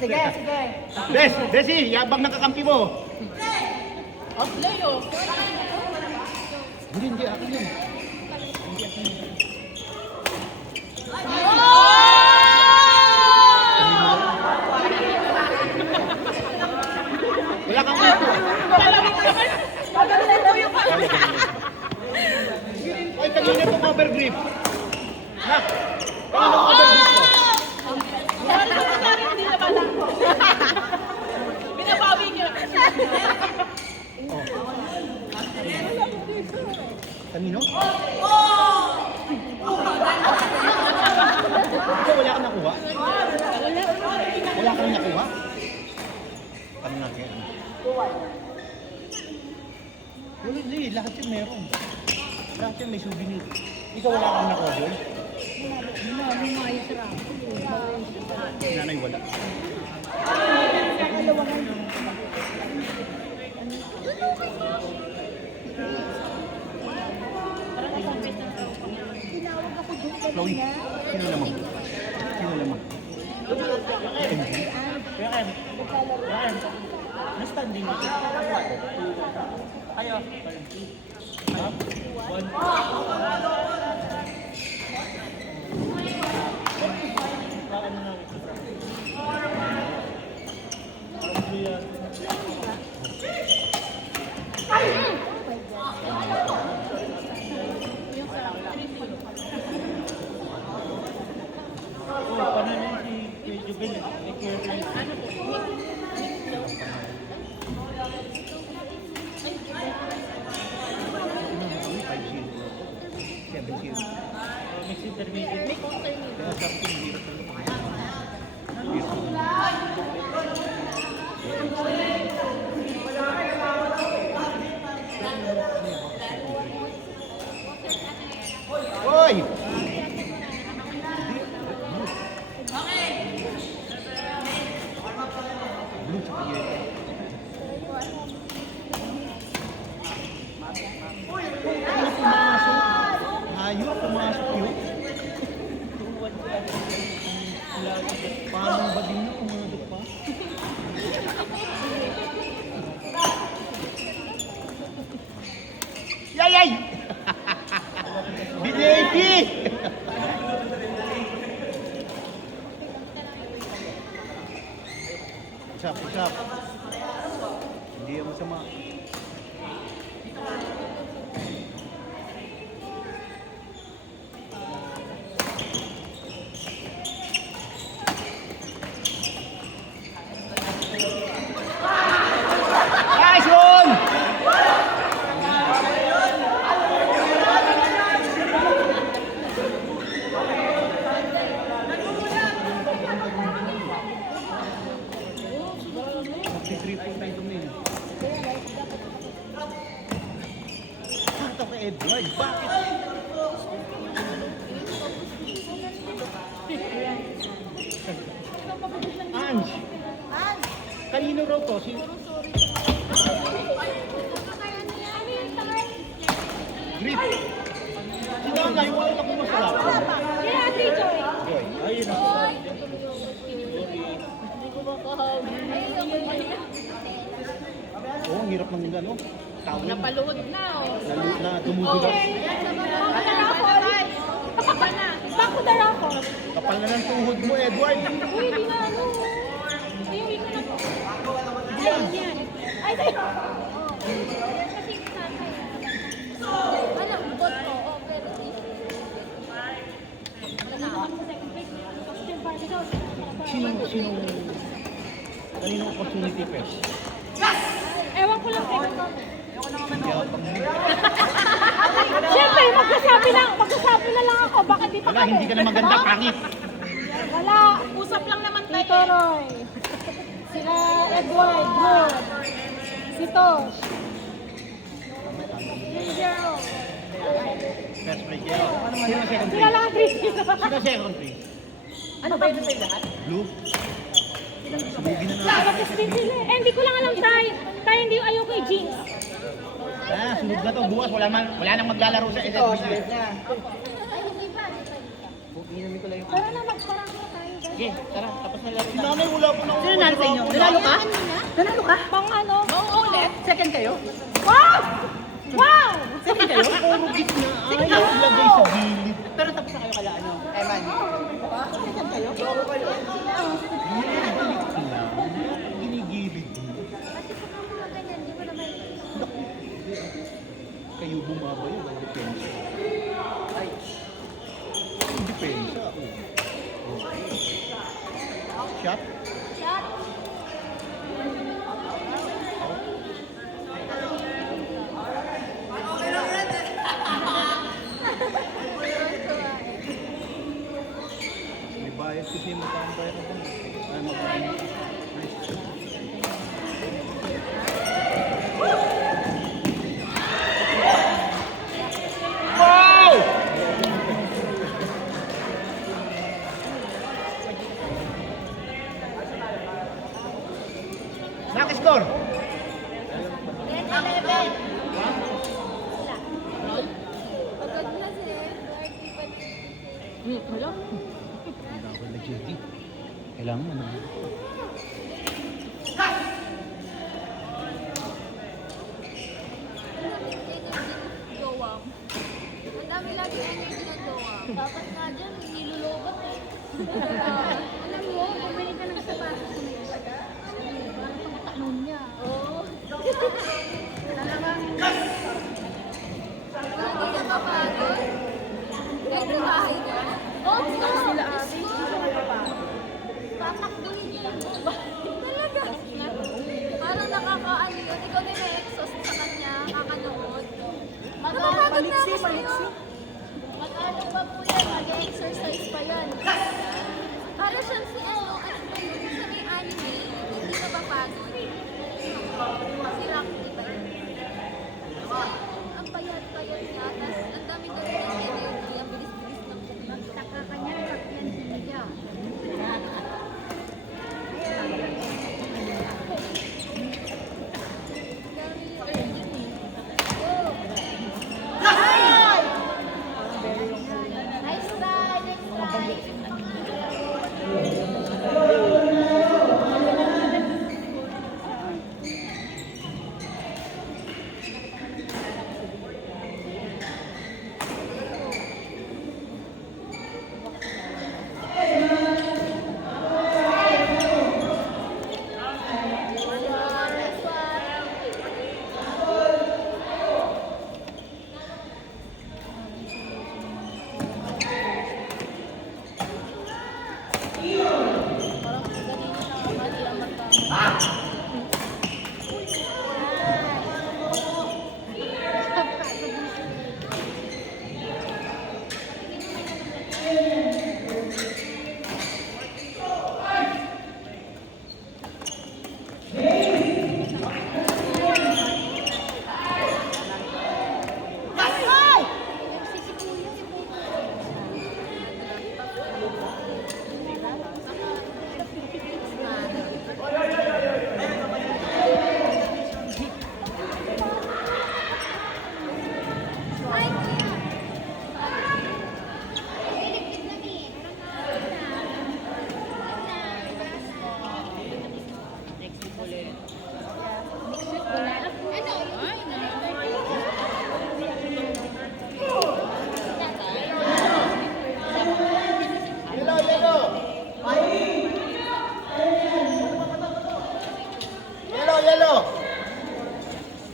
Sige, sige. Desi, yabang ng kakampi mo. Leo. Hindi, akin yun. Wala kang upo. Ay, kanina itong overgrip. Nak, kanina ang overgrip ko. Binabawi niyo. Kanino? Ito, wala kang nakuha? Wala kang nakuha? Ano natin? Hindi, lahat yun meron. Lahat yun may souvenir. Ikaw wala kang nakuha doon? Nanay wala. Chloe, sino lamang? Sino lamang? Ryan, na-standing mo. Kayo. One. Hoy! Blue sa yellow. Ayun, pumasok yun. Paano ba din na pumasok pa? Yay! BJP! Usap. Hindi yung masama. Nice one! Mag-triple tayo tumin. Ito kay Edward, bakit? Ange! Kanino raw to? Grip! Sino ang kayo? Wala akong masarap. Joy. Ayun na. Oo, ang hirap ng gano'n. Tawin. Napaluhod na, oh. Lalo na dumudulas. Kapal na ng tuhod mo, Edward. Yan. Sinong kaninong opportunity first? Ewan ko lang eh. Yabang mo. Siyempre, magsasabi na lang ako. Baka di pa Wala, hindi ka na maganda, pangit. Wala. Usap lang naman tayo. Tito Roy. Sila Edward, Lord. Si Tosh. Yung girl. First break yan. Sino second Sila three? lang ang three. Sino second three? Ano ba yun sa'yo lahat? Blue? Sabugin na Saka natin. Christine sila. Eh, hindi ko lang alam tayo. Tayo hindi ayaw kay Jinx. Sunod na to. Bukas wala nang maglalaro sa SSBC. Tara na, magparang na tayo. Sige, tara, tapos na laro Si na. nanay wala po na Sino nanalo sa inyo? Nanalo ka? Nanalo ka? Pang ano? Mauulit? Second kayo? Wow! Wow! Second kayo? Puro gitna. Ay, naglagay sa gilid. Pero tapos na kayo kala ano? Eman. Second kayo? Ginigilid. Kayo bumabayo ng depensa. Ay. Depensa ako. Shot? Shot! May bias kasi magkakampay ako. Ay, magkakampay. Wow! Nakiscore! 10-11. Wala. Dapat na Judy. Kailangan mo na. Gowam. Ang dami lagi energy ng gowam. Dapat nga dyan, nilulobat eh. Alam mo, bumili ka ng sapatos na yun. Parang pagtanon niya. Oo. Talagang... Hindi ka mapagod. Kahit sa bahay ka. Oo, sila ate. Tatakbuhin niya yung talaga. Parang nakakaano yun. Ikaw din na-exhaust sa kanya, kakanood. Napapagod na ako sa'yo. Mag-ano pa po yan, mag-exercise pa yan. Para siyang si ano ba yun? Sa may anime, hindi napapagod. Si Rocky ba yun? Ang payat-payat niya, tapos ang dami doon ng energy, ang bilis-bilis ng pumunta. Magtaka ka niya, yan siya. Nice try, nice try.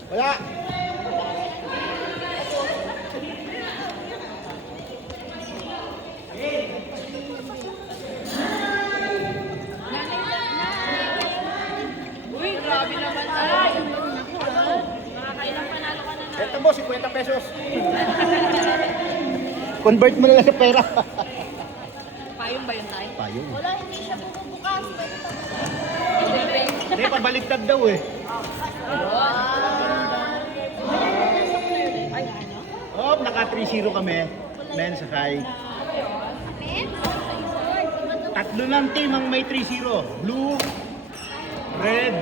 Wala. Uy, grabe naman ay. Nakakailang panalo ka na na. Ito mo, 50 pesos. Convert mo na lang sa pera. Payong ba yun tayo? Payong. Wala, hindi siya bumubukas. Pwede pa Hindi, pabaliktad daw eh. Ay, ano? Oh, naka 3-0 kami. Men's high. Tatlo ng team ang may 3-0. Blue, red,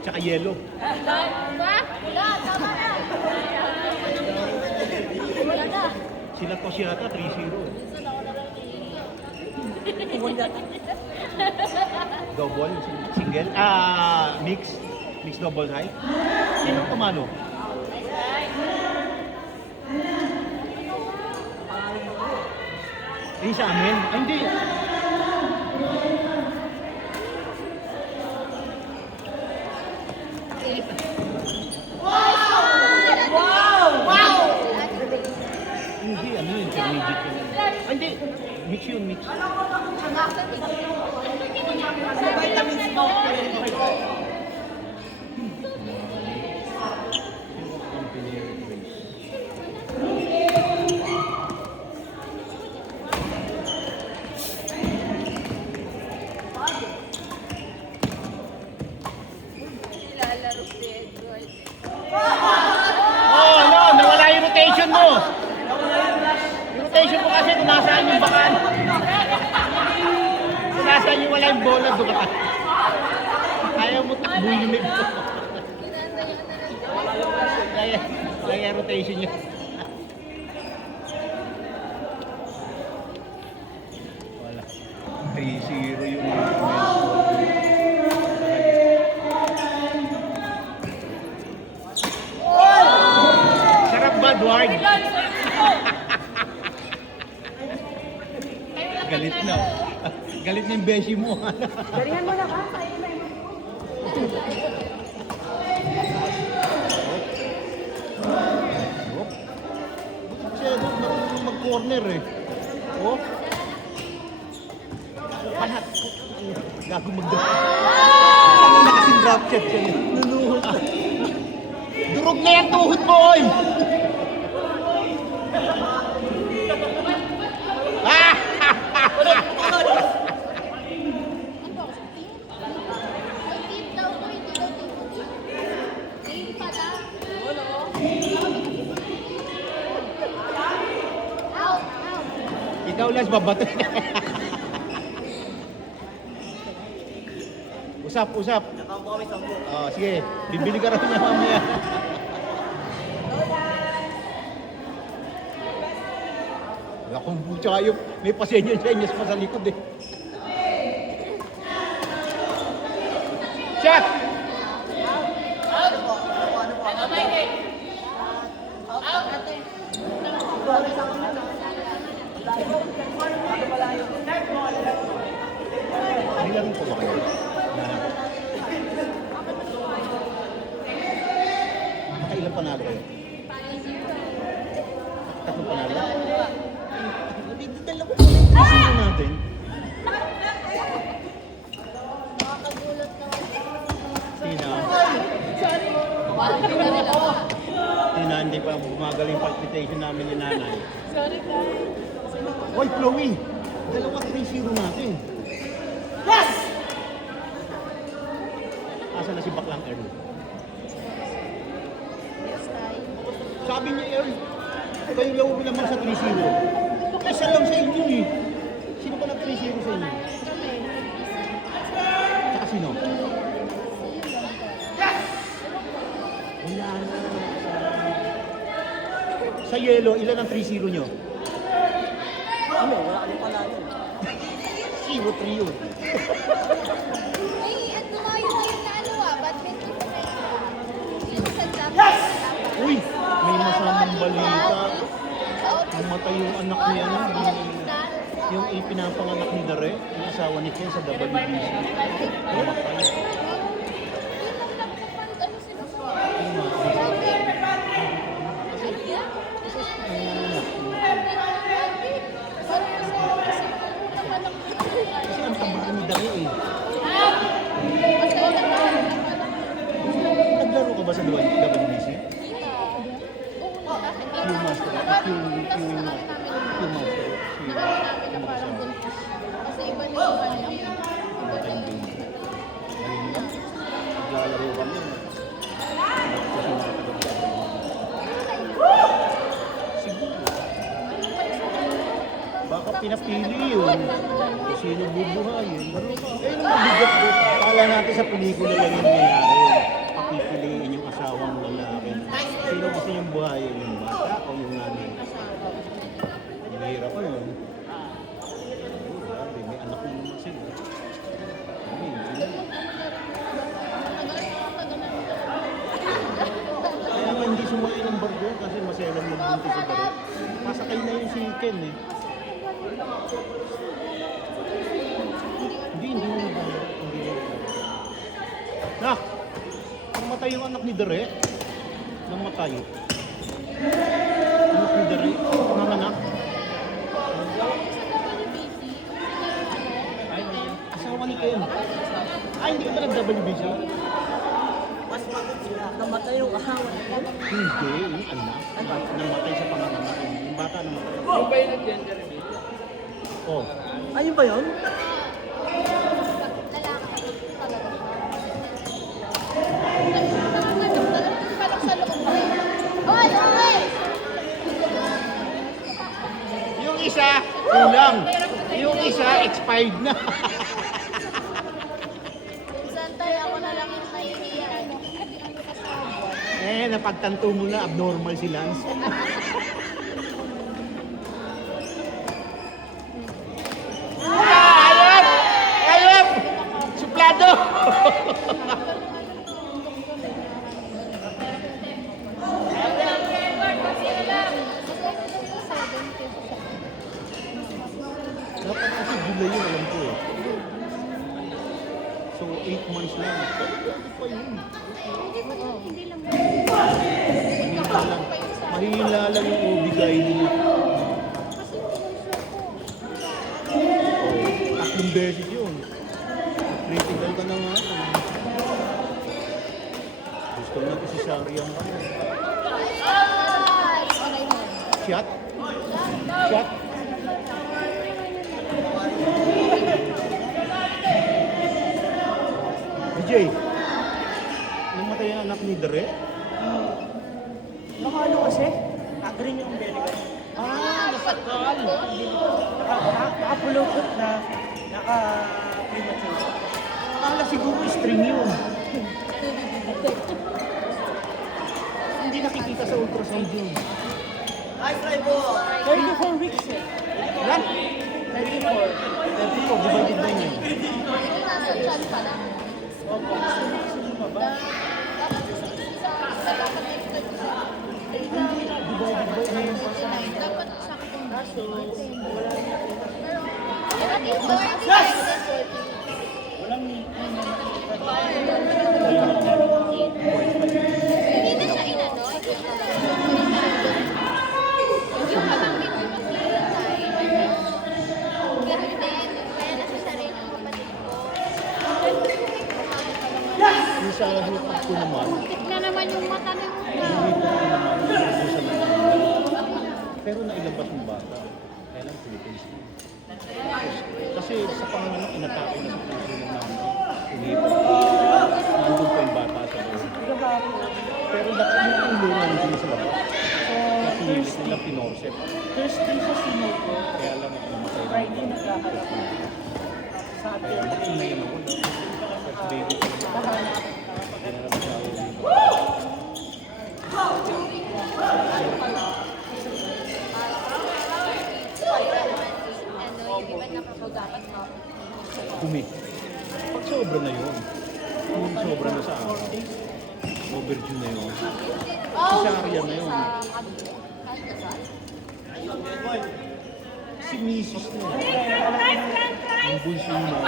tsaka yellow. Wala, tama na. Wala na. Sila po siya ata 3-0. Double? Single? Mix? Mix double high? Sino tumalo? Eh, sa amin? Ay, hindi. Hindi, ano yun? Intermediate yun. Ay, hindi. Mix yun, mix. Vitamins mo. Nilalaro si Edward. Oh, no, nawala yung rotation mo. Yung rotation mo kasi kung nasaan yung bakan. Kung nasaan yung wala yung bola, doon ka. Ayaw mo takbuhin yung medyo. Ginandayan na lang. Kaya rotation niya. Wala. 3-0 yung sarap ba, Edward? Galit na. Galit na yung beshi mo. Dalihan mo na ka. Kasi marunong mag-corner eh. Oh. Panat. Gago mag-drop. Ano na kasing drop shot siya. Nunuhod ka. Durog na yan tuhod mo, oy! Ay, tip daw ko, hindi daw tip. Tip pala. Out, out. Ikaw lang, babato. Usap, usap. Oh, sige, bibili ka rin niya mamaya. Wala kong butya kayo. May pasenyas-senyas pa sa likod eh. Shot! May laro ko ba kayo? Nakailang panalo kayo? Tatlong panalo? Dalawa ko sino natin? Nakakagulat naman. Sino? Parang hindi na nila. Sino, hindi pa gumagaling palpitation namin ni nanay. Sorry, guys. Oy, Chloe! Dalawa 3-0 natin. Yes! Asa na si Baklang Earl? Yes, Tay. Sabi niya, Earl, kayo laro naman sa 3-0. Isa lang sa inyo eh. Sino ba nag 3-0 sa inyo? Tsaka sino? Wala na. Sa yellow, ilan ang 3-0 nyo? Ano? Wala ka din panalo. 0-3 yun. Ay, at lumayo na yung ano badminton na yung sa Yes! Uy, may masamang balita. Namatay yung anak ni ano, yung ipinapanganak ni Dare, yung asawa ni Ken sa WBC. Namatay. Kasi ang taba ni Dare eh. Naglaro ka ba sa WBC? Yung master, yung master. Kasi iba na yung ano yun. Naglalaro kami. Siguro. Baka pinapili yun. Kung sino bubuhayin. Eh, nung mabigat ko. Kala natin sa pelikula lang yung nangyari yun. Papipiliin yung asawang lalaki. Sino gusto yung buhayin? Yung bata o yung nanay? Ang hirap yun. sila. Kaya nga hindi sumakay ng barko kasi maselang magbuntis sa barko. Masakay na yung si Ken eh. Hindi mo nabayad. Hindi mo nabayad. Nak! Namatay yung anak ni Dere. Namatay. Anak ni Dere. Nanganak. Asawa ni Ken. Ay, hindi ka ba nag-WBC? Mas bakit sila? Namatay yung asawa nila. Hindi, yung anak. Namatay sa panganganak. Yung bata namatay. Yung ba yung nag-gender reveal? Oh. Ayun ba yun? Yung isa, kulang. Yung isa, expired na. Santay, ako na lang yung nahihiya. Napagtanto mo na abnormal si Lance. Ayun! Ayun! Suplado! Dapat kasi July yun, alam ko eh. So, 8 months lang. Pwede pa yun. Mahihila lang yung ubigay nila. Tatlong beses yun. Critical ka na nga. Gusto na ko si Sariang ka. Shot? Shot? DJ, namatay ang anak ni Dere? Nakano kasi? Green yung belly ko. Nasakal! Nakapulukot na naka-premature. Akala siguro string yun. Hindi nakikita sa ultrasound yun. Ay, try mo! 34 weeks eh. Lan? 34. 34, divided by 9. Nasa chan pa lang. Dapat saktong kaso. At least the work is like this working. Hindi na siya inano. Yung kapatid ko kasi ganun din. Kaya nasa siya rin yung kapatid ko. Yung sa hipag ko naman, Tik na naman yung mata ng yung hipag ko naman, yung sa Manila. Pero nailabas ng bata. Kaya lang Philippines. Kasi sa panganak, inatake na sa puso ng mama. Inipag ko. Nandun pa yung bata sa loob. Pero dapat yung ulo nandun sa labas. Napilit nila pinorset. Thursday sa sino ko. Kaya lang ako namatay. Friday nagkakalap. Saturday. Kaya inayin ako na. First baby ko. Kaya nagsasawa dito. yung iba na kapag-dapat mo. Dumi. Pag sobra na yun. Kung sobra na sa akin. Overdue na yun. Cesarean na yun. Si Mrs. na yun. Ang bunso na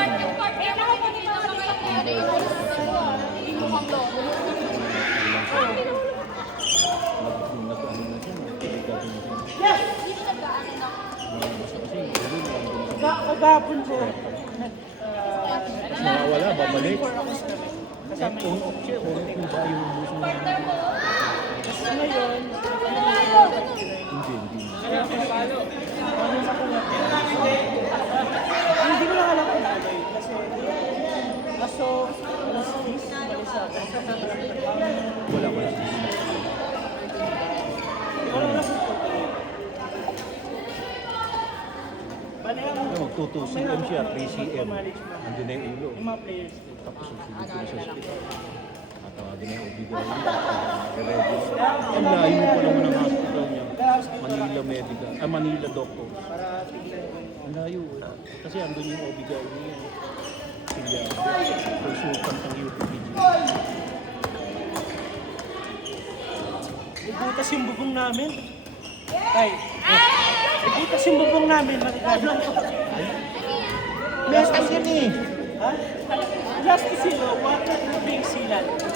Kagapon po. Nawawala, babalik. Eh, kung siya, kung ba yung bunso na yun. Ngayon, Hindi. hindi ko lang alam kung ano yun. Kasi, kaso, alas 10, umalis ako. Wala pa na. Wala na po ito. Bale, ang Magtuto CM siya, 3 cm. Andun na yung ulo. yung mga players ko. Tapos susunod ko na sa hospital. At din na yung obligay. Ang layo pa naman ang hospital niya. Manila Medical. Manila Doctor. Para tignan ko. Ang Malayo eh. Kasi andun yung Obigaw niya. Silyado. Consultant ng UPPG. Ibutas yung bubong namin. Ay. Ibutas yung bubong namin. Magkakaroon ko. Metal yan eh. Ha? Justice Hilo, water being sealant.